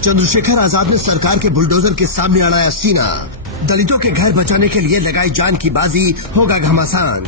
चंद्रशेखर आजाद ने सरकार के बुलडोजर के सामने अड़ाया सीना। दलितों के घर बचाने के लिए लगाई जान की बाजी, होगा घमासान।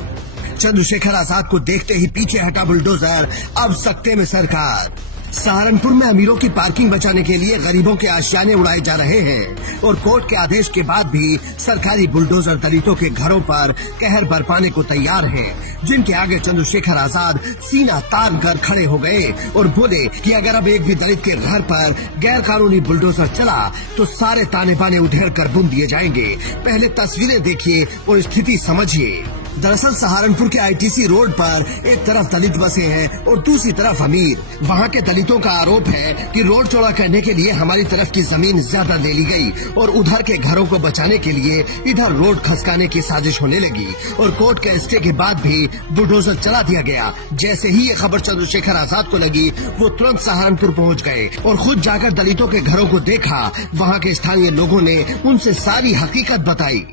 चंद्रशेखर आजाद को देखते ही पीछे हटा बुलडोजर, अब सकते में सरकार। सहारनपुर में अमीरों की पार्किंग बचाने के लिए गरीबों के आशियाने उड़ाए जा रहे हैं और कोर्ट के आदेश के बाद भी सरकारी बुलडोजर दलितों के घरों पर कहर बरपाने को तैयार हैं, जिनके आगे चंद्रशेखर आजाद सीना तान कर खड़े हो गए और बोले कि अगर अब एक भी दलित के घर पर गैर कानूनी बुलडोजर चला तो सारे ताने बाने उधेड़ कर बुन दिए जाएंगे। पहले तस्वीरें देखिए और स्थिति समझिए। दरअसल सहारनपुर के आईटीसी रोड पर एक तरफ दलित बसे हैं और दूसरी तरफ अमीर। वहां के दलितों का आरोप है कि रोड चौड़ा करने के लिए हमारी तरफ की जमीन ज्यादा ले ली गई और उधर के घरों को बचाने के लिए इधर रोड खसकाने की साजिश होने लगी और कोर्ट के स्टे के बाद भी बुलडोजर चला दिया गया। जैसे ही ये खबर चंद्रशेखर आजाद को लगी, वो तुरंत सहारनपुर पहुंच गए और खुद जाकर दलितों के घरों को देखा। वहाँ के स्थानीय लोगों ने उनसे सारी हकीकत बताई।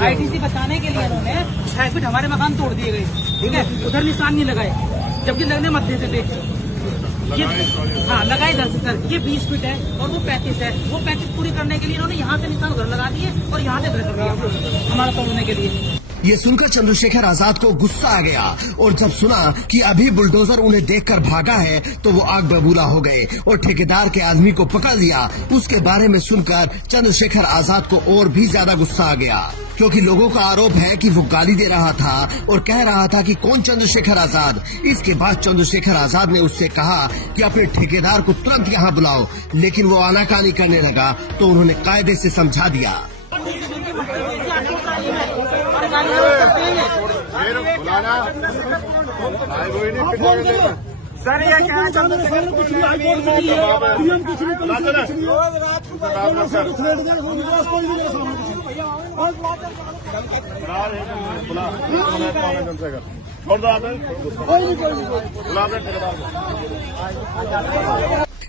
आईटीसी बचाने के लिए इन्होंने 6 फीट हमारे मकान तोड़ दिए गए, ठीक है, उधर निशान नहीं लगाए, जबकि लगने मत देते थे। ये हाँ लगाए 10 सर, ये 20 फीट है और वो 35 है। वो 35 पूरी करने के लिए इन्होंने यहाँ से निशान उधर लगा दिए और यहाँ से घर कर दिया हमारा तोड़ने के लिए। ये सुनकर चंद्रशेखर आजाद को गुस्सा आ गया और जब सुना कि अभी बुलडोजर उन्हें देखकर भागा है तो वो आग बबूला हो गए और ठेकेदार के आदमी को पकड़ लिया। उसके बारे में सुनकर चंद्रशेखर आजाद को और भी ज्यादा गुस्सा आ गया, क्योंकि लोगों का आरोप है कि वो गाली दे रहा था और कह रहा था कि कौन चंद्रशेखर आजाद। इसके बाद चंद्रशेखर आजाद ने उससे कहा कि अपने ठेकेदार को तुरंत यहाँ बुलाओ, लेकिन वो आनाकानी करने लगा तो उन्होंने कायदे से समझा दिया। सर ये क्या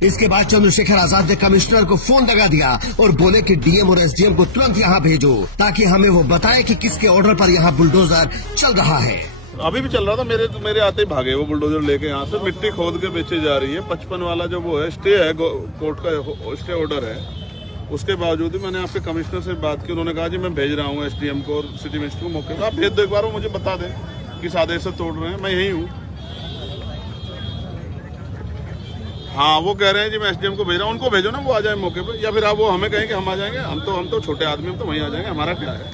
इसके बाद चंद्रशेखर आजाद ने कमिश्नर को फोन लगा दिया और बोले कि डीएम और एसडीएम को तुरंत यहाँ भेजो ताकि हमें वो बताए कि किसके ऑर्डर पर यहाँ बुलडोजर चल रहा है। अभी भी चल रहा था, मेरे आते ही भागे वो बुलडोजर लेके। यहाँ से मिट्टी खोद के बेचे जा रही है। 55 वाला जो वो है स्टे है, कोर्ट का स्टे ऑर्डर है, उसके बावजूद भी मैंने आपके कमिश्नर से बात की। उन्होंने कहा जी मैं भेज रहा हूँ एसडीएम को और सिटी मिनिस्टर को मौके पर। आप भेज दो, एक बार वो मुझे बता दें किस आदेश से तोड़ रहे हैं। मैं यही हूँ। हाँ वो कह रहे हैं जी मैं एसडीएम को भेज रहा हूँ, उनको भेजो ना, वो आ जाए मौके पे, या फिर आप वो हमें कहें कि हम आ जाएंगे। हम तो छोटे आदमी, हम तो वहीं आ जाएंगे। हमारा क्या है,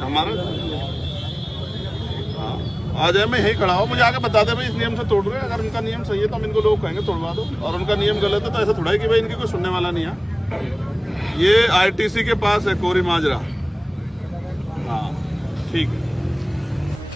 हमारा हाँ आ जाए। मैं यही खड़ा हूँ, मुझे आगे बता दे भाई इस नियम से तोड़ रहे हैं। अगर उनका नियम सही है तो हम इनको लोग कहेंगे तोड़वा दो, और उनका नियम गलत है तो ऐसा थोड़ा है कि भाई इनकी कोई सुनने वाला नहीं है। ये आईटीसी के पास है कोरी माजरा। हाँ ठीक है।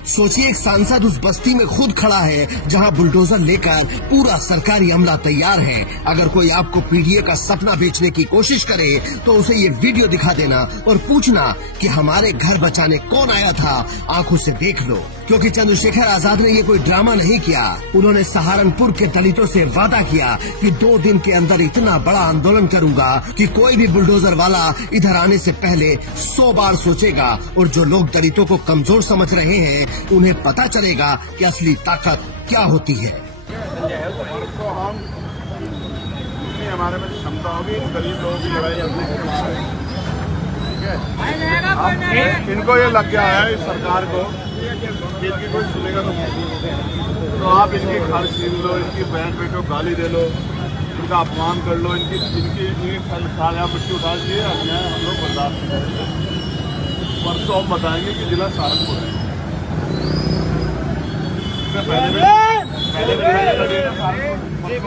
सोचिए एक सांसद उस बस्ती में खुद खड़ा है जहां बुलडोजर लेकर पूरा सरकारी अमला तैयार है। अगर कोई आपको पीडीए का सपना बेचने की कोशिश करे तो उसे ये वीडियो दिखा देना और पूछना कि हमारे घर बचाने कौन आया था, आंखों से देख लो। क्योंकि चंद्रशेखर आजाद ने ये कोई ड्रामा नहीं किया। उन्होंने सहारनपुर के दलितों से वादा किया कि 2 दिन के अंदर इतना बड़ा आंदोलन करूंगा कि कोई भी बुलडोजर वाला इधर आने से पहले 100 बार सोचेगा और जो लोग दलितों को कमजोर समझ रहे हैं उन्हें पता चलेगा कि असली ताकत क्या होती है। तो हम हमारे में क्षमता होगी गरीब लोगों की लड़ाई लड़ने की, ठीक है। इनको ये लग गया है इस सरकार को कि इनकी कोई सुनेगा तो आप इनकी घर छीन लो, इनकी बहन बेटों गाली दे लो, इनका अपमान कर लो, इनकी खाया मिट्टी उठा दिए। अन्याय हम लोग बर्दाश्त नहीं करेंगे। परसों हम बताएंगे कि जिला सहारनपुर है। पहले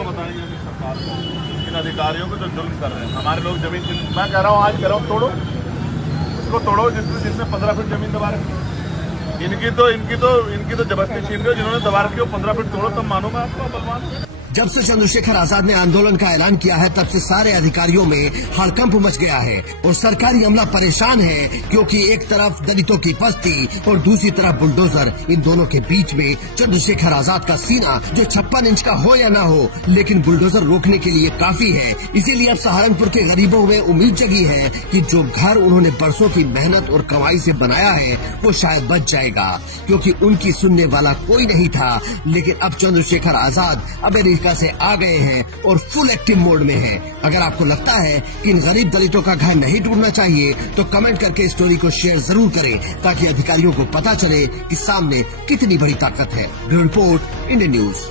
बताएंगे सरकार को, इन अधिकारियों को जो जुल्म कर रहे हैं। हमारे लोग जमीन, मैं कह रहा हूँ आज कह रहा हूँ तोड़ो, उसको तोड़ो जिसने 15 फीट जमीन दबा रखी। इनकी तो जबरदस्ती छीन रहे, जिन्होंने दबा रखी हो 15 फीट तोड़ो, तब मानूंगा आपको बलवान। जब से चंद्रशेखर आजाद ने आंदोलन का ऐलान किया है तब से सारे अधिकारियों में हड़कंप मच गया है और सरकारी अमला परेशान है, क्योंकि एक तरफ दलितों की बस्ती और दूसरी तरफ बुलडोजर। इन दोनों के बीच में चंद्रशेखर आजाद का सीना जो 56 इंच का हो या ना हो, लेकिन बुलडोजर रोकने के लिए काफी है। इसीलिए अब सहारनपुर के गरीबों में उम्मीद जगी है कि जो घर उन्होंने बरसों की मेहनत और कमाई से बनाया है वो शायद बच जाएगा, क्योंकि उनकी सुनने वाला कोई नहीं था। लेकिन अब चंद्रशेखर आजाद अब तरीका से आ गए हैं और फुल एक्टिव मोड में हैं। अगर आपको लगता है कि इन गरीब दलितों का घर नहीं टूटना चाहिए तो कमेंट करके स्टोरी को शेयर जरूर करें ताकि अधिकारियों को पता चले कि सामने कितनी बड़ी ताकत है। Bureau report, Indian news.